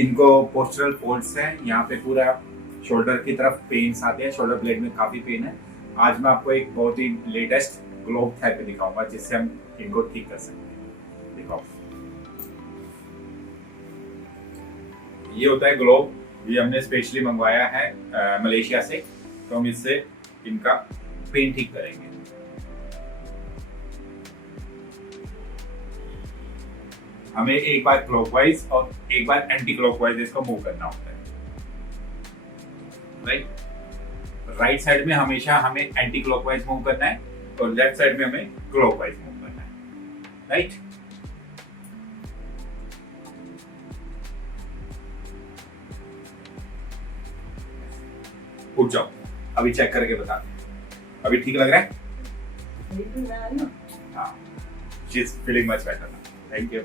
इनको postural folds हैं, यहाँ पे पूरा शोल्डर की तरफ पेन्स आते हैं, शोल्डर ब्लेड में काफी पेन है। आज मैं आपको एक बहुत ही लेटेस्ट ग्लोब थेरेपी दिखाऊंगा जिससे हम इनको ठीक कर सकते हैं। दिखाओ, ये होता है ग्लोब, ये हमने स्पेशली मंगवाया है मलेशिया से, तो हम इससे इनका पेन ठीक करेंगे। हमें एक बार क्लॉकवाइज और एक बार एंटी क्लॉकवाइज इसको मूव करना होता है। राइट साइड में हमेशा हमें एंटी क्लॉकवाइज मूव करना है और लेफ्ट साइड में हमें क्लॉकवाइज मूव करना है। राइट, उठ जाओ, अभी चेक करके बताते हैं। अभी ठीक लग रहा है? हाँ, she is feeling much better. Thank you.